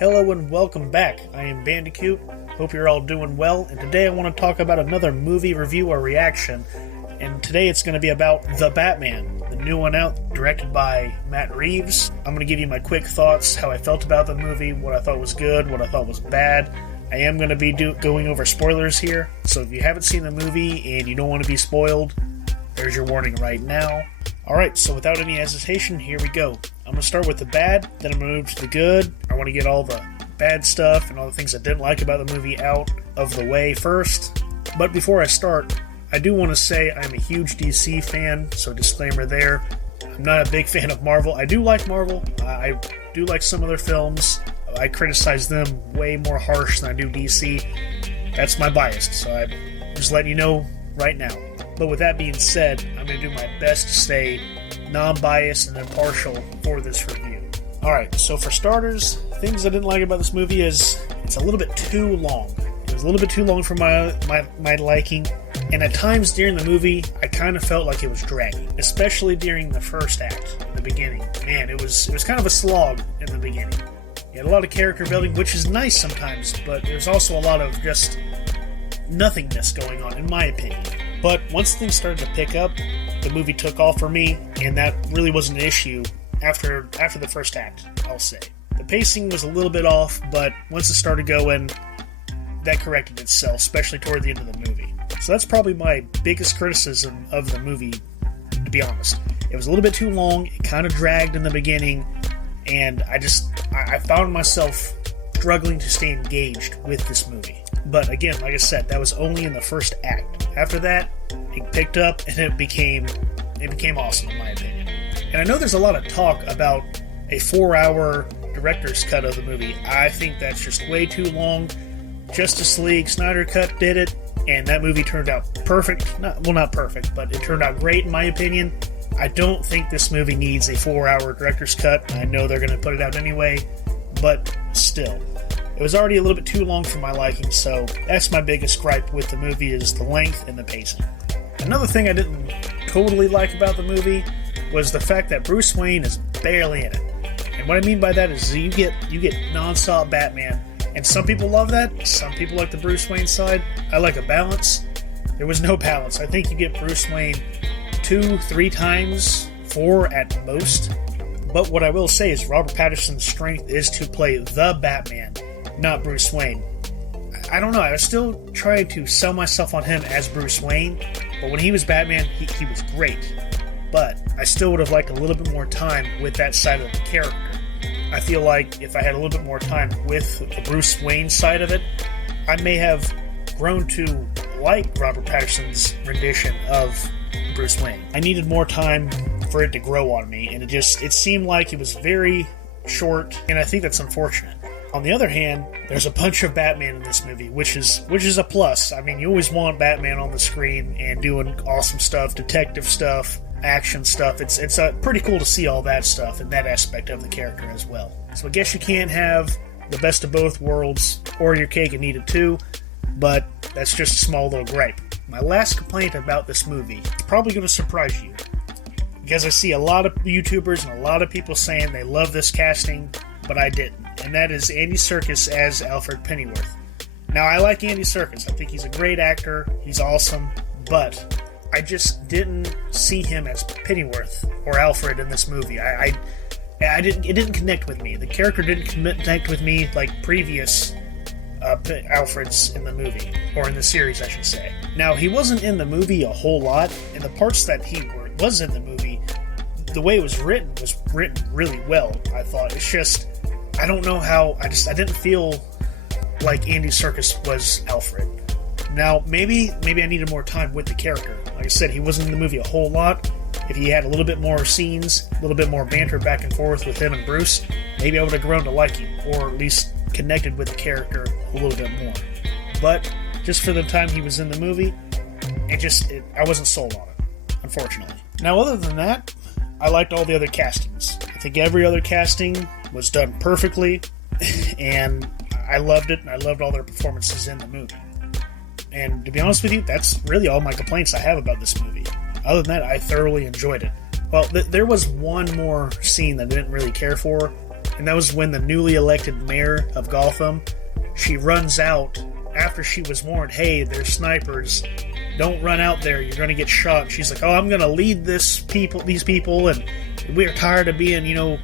Hello and welcome back. I am Bandicoot. Hope you're all doing well, and today I want to talk about another movie review or reaction. And today it's going to be about The Batman, the new one out, directed by Matt Reeves. I'm going to give you my quick thoughts, how I felt about the movie, what I thought was good, what I thought was bad. I am going to be going over spoilers here, so if you haven't seen the movie and you don't want to be spoiled, there's your warning right now. Alright, so without any hesitation, here we go. I'm going to start with the bad, then I'm going to move to the good. I want to get all the bad stuff and all the things I didn't like about the movie out of the way first. But before I start, I do want to say I'm a huge DC fan, so disclaimer there. I'm not a big fan of Marvel. I do like Marvel. I do like some of their films. I criticize them way more harsh than I do DC. That's my bias, so I'm just letting you know right now. But with that being said, I'm going to do my best to stay non-biased and impartial for this review. Alright, so for starters, things I didn't like about this movie is it's a little bit too long. It was a little bit too long for my liking, and at times during the movie, I kind of felt like it was dragging, especially during the first act, in the beginning. Man, it was kind of a slog in the beginning. You had a lot of character building, which is nice sometimes, but there's also a lot of just nothingness going on, in my opinion. But once things started to pick up, the movie took off for me, and that really wasn't an issue after the first act, I'll say. The pacing was a little bit off, but once it started going, that corrected itself, especially toward the end of the movie. So that's probably my biggest criticism of the movie, to be honest. It was a little bit too long, it kind of dragged in the beginning, and I found myself struggling to stay engaged with this movie. But again, like I said, that was only in the first act. After that, it picked up and it became awesome in my opinion. And I know there's a lot of talk about a 4-hour director's cut of the movie. I think that's just way too long. Justice League Snyder Cut did it, and that movie turned out perfect. Not perfect, but it turned out great in my opinion. I don't think this movie needs a 4-hour director's cut. I know they're going to put it out anyway, but still. It was already a little bit too long for my liking, so that's my biggest gripe with the movie is the length and the pacing. Another thing I didn't totally like about the movie was the fact that Bruce Wayne is barely in it. And what I mean by that is you get non-stop Batman, and some people love that, some people like the Bruce Wayne side. I like a balance. There was no balance. I think you get Bruce Wayne 2-3 times, 4 at most. But what I will say is Robert Pattinson's strength is to play the Batman, not Bruce Wayne. I don't know, I was still trying to sell myself on him as Bruce Wayne, but when he was Batman, he was great. But I still would have liked a little bit more time with that side of the character. I feel like if I had a little bit more time with the Bruce Wayne side of it, I may have grown to like Robert Pattinson's rendition of Bruce Wayne. I needed more time for it to grow on me, and it seemed like it was very short, and I think that's unfortunate. On the other hand, there's a bunch of Batman in this movie, which is a plus. I mean, you always want Batman on the screen and doing awesome stuff, detective stuff, action stuff. It's pretty cool to see all that stuff and that aspect of the character as well. So I guess you can't have the best of both worlds, or your cake and eat it too, but that's just a small little gripe. My last complaint about this movie is probably going to surprise you, because I see a lot of YouTubers and a lot of people saying they love this casting, but I didn't. And that is Andy Serkis as Alfred Pennyworth. Now, I like Andy Serkis. I think he's a great actor. He's awesome. But I just didn't see him as Pennyworth or Alfred in this movie. It didn't connect with me. The character didn't connect with me like previous Alfreds in the movie, or in the series, I should say. Now, he wasn't in the movie a whole lot, and the parts that he was in the movie, the way it was written really well, I thought. It's just, I don't know how, I didn't feel like Andy Serkis was Alfred. Now, maybe I needed more time with the character. Like I said, he wasn't in the movie a whole lot. If he had a little bit more scenes, a little bit more banter back and forth with him and Bruce, maybe I would have grown to like him, or at least connected with the character a little bit more. But just for the time he was in the movie, I wasn't sold on it, unfortunately. Now, other than that, I liked all the other castings. I think every other casting was done perfectly, and I loved it, and I loved all their performances in the movie. And to be honest with you, that's really all my complaints I have about this movie. Other than that, I thoroughly enjoyed it. Well, there was one more scene that I didn't really care for, and that was when the newly elected mayor of Gotham, she runs out after she was warned, hey, there's snipers, don't run out there, you're gonna get shot. She's like, oh, I'm gonna lead these people, and we're tired of being,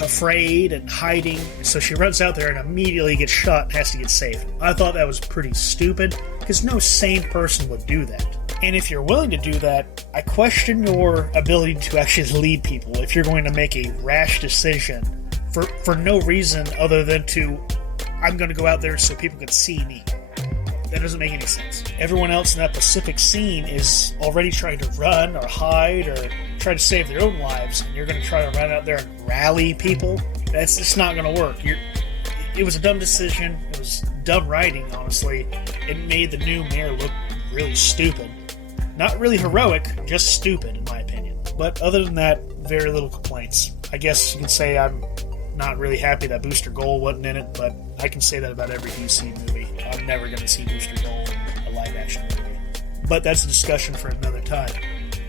afraid and hiding. So she runs out there and immediately gets shot and has to get saved. I thought that was pretty stupid, because no sane person would do that. And if you're willing to do that, I question your ability to actually lead people if you're going to make a rash decision for no reason other than I'm going to go out there so people can see me. That doesn't make any sense. Everyone else in that Pacific scene is already trying to run or hide or try to save their own lives, and you're going to try to run out there and rally people? That's just not going to work. It was a dumb decision. It was dumb writing, honestly. It made the new mayor look really stupid. Not really heroic, just stupid, in my opinion. But other than that, very little complaints. I guess you can say I'm not really happy that Booster Gold wasn't in it, but I can say that about every DC movie. I'm never going to see Booster Gold in a live-action movie. But that's a discussion for another time.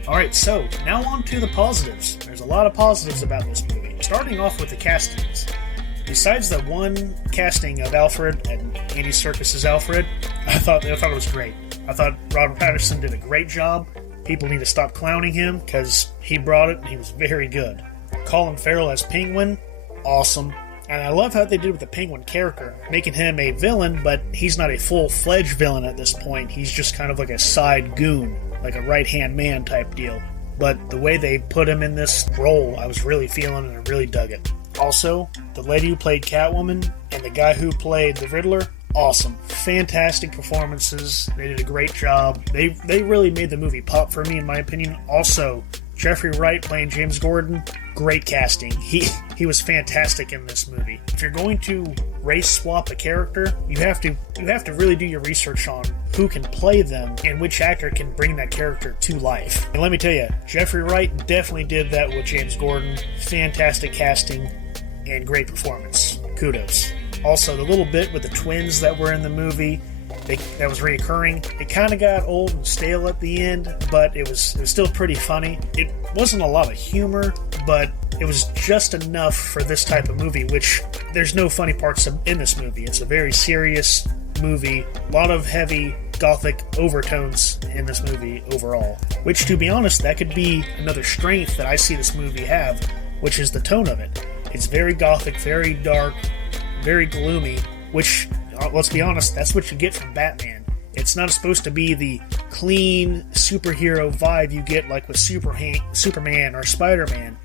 Alright, so now on to the positives. There's a lot of positives about this movie. Starting off with the castings. Besides the one casting of Alfred and Andy Serkis' Alfred, I thought it was great. I thought Robert Pattinson did a great job. People need to stop clowning him, because he brought it and he was very good. Colin Farrell as Penguin, awesome. And I love how they did with the Penguin character, making him a villain, but he's not a full-fledged villain at this point. He's just kind of like a side goon, like a right-hand man type deal. But the way they put him in this role, I was really feeling and I really dug it. Also, the lady who played Catwoman and the guy who played the Riddler, awesome. Fantastic performances. They did a great job. They really made the movie pop for me, in my opinion. Also, Jeffrey Wright playing James Gordon, great casting. He was fantastic in this movie. If you're going to race swap a character, you have to really do your research on who can play them and which actor can bring that character to life. And let me tell you, Jeffrey Wright definitely did that with James Gordon. Fantastic casting and great performance. Kudos. Also, the little bit with the twins that were in the movie, that was reoccurring, it kind of got old and stale at the end, but it was still pretty funny. It wasn't a lot of humor, but it was just enough for this type of movie, which there's no funny parts in this movie. It's a very serious movie, a lot of heavy gothic overtones in this movie overall, which, to be honest, that could be another strength that I see this movie have, which is the tone of it. It's very gothic, very dark, very gloomy, which, let's be honest, that's what you get from Batman. It's not supposed to be the clean superhero vibe you get like with Superman or Spider-Man.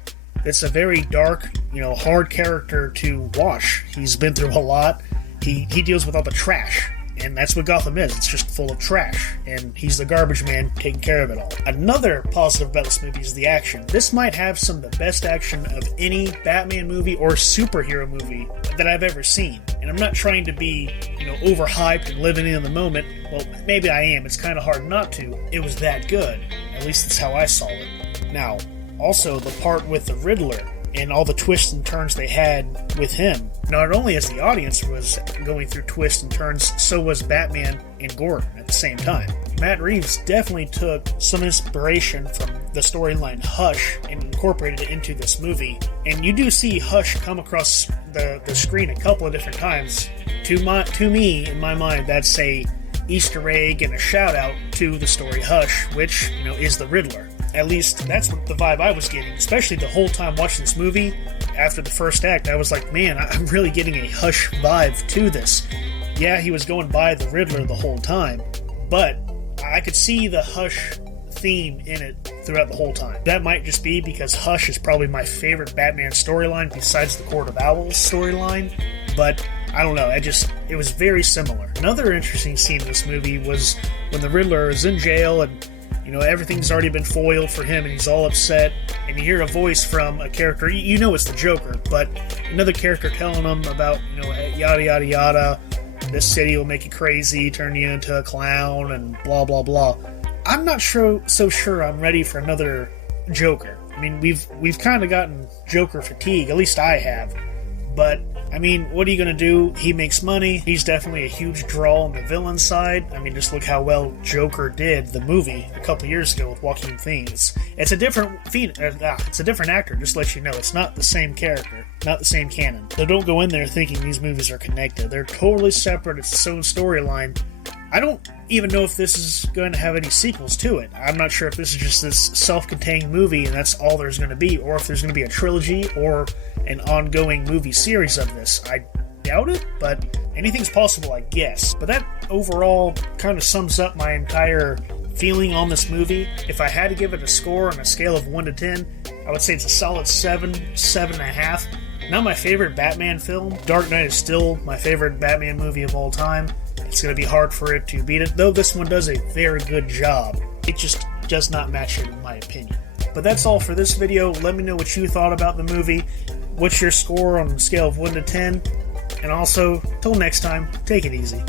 It's a very dark, hard character to wash. He's been through a lot. He deals with all the trash, and that's what Gotham is. It's just full of trash, and he's the garbage man taking care of it all. Another positive about this movie is the action. This might have some of the best action of any Batman movie or superhero movie that I've ever seen. And I'm not trying to be, overhyped and living in the moment. Well, maybe I am. It's kind of hard not to. It was that good. At least that's how I saw it. Now, also the part with the Riddler and all the twists and turns they had with him. Not only as the audience was going through twists and turns, so was Batman and Gordon at the same time. Matt Reeves definitely took some inspiration from the storyline Hush and incorporated it into this movie. And you do see Hush come across the screen a couple of different times. To me, in my mind, that's a Easter egg and a shout out to the story Hush, which, is the Riddler. At least that's what the vibe I was getting, especially the whole time watching this movie. After the first act, I was like, man, I'm really getting a Hush vibe to this. Yeah, he was going by the Riddler the whole time, but I could see the Hush theme in it throughout the whole time. That might just be because Hush is probably my favorite Batman storyline besides the Court of Owls storyline, but I don't know, it was very similar. Another interesting scene in this movie was when the Riddler is in jail and everything's already been foiled for him and he's all upset, and you hear a voice from a character, it's the Joker, but another character telling him about, yada yada yada, this city will make you crazy, turn you into a clown, and blah blah blah. I'm not so sure I'm ready for another Joker. I mean, we've kind of gotten Joker fatigue, at least I have, But, I mean, what are you going to do? He makes money. He's definitely a huge draw on the villain side. I mean, just look how well Joker did the movie a couple years ago with Joaquin Phoenix. It's a different it's a different actor, just to let you know. It's not the same character, not the same canon. So don't go in there thinking these movies are connected. They're totally separate. It's its own storyline. I don't even know if this is going to have any sequels to it. I'm not sure if this is just this self-contained movie and that's all there's going to be, or if there's going to be a trilogy or an ongoing movie series of this. I doubt it, but anything's possible, I guess. But that overall kind of sums up my entire feeling on this movie. If I had to give it a score on a scale of 1 to 10, I would say it's a solid 7, 7.5. Not my favorite Batman film. Dark Knight is still my favorite Batman movie of all time. It's going to be hard for it to beat it, though this one does a very good job. It just does not match it, in my opinion. But that's all for this video. Let me know what you thought about the movie. What's your score on a scale of 1 to 10? And also, till next time, take it easy.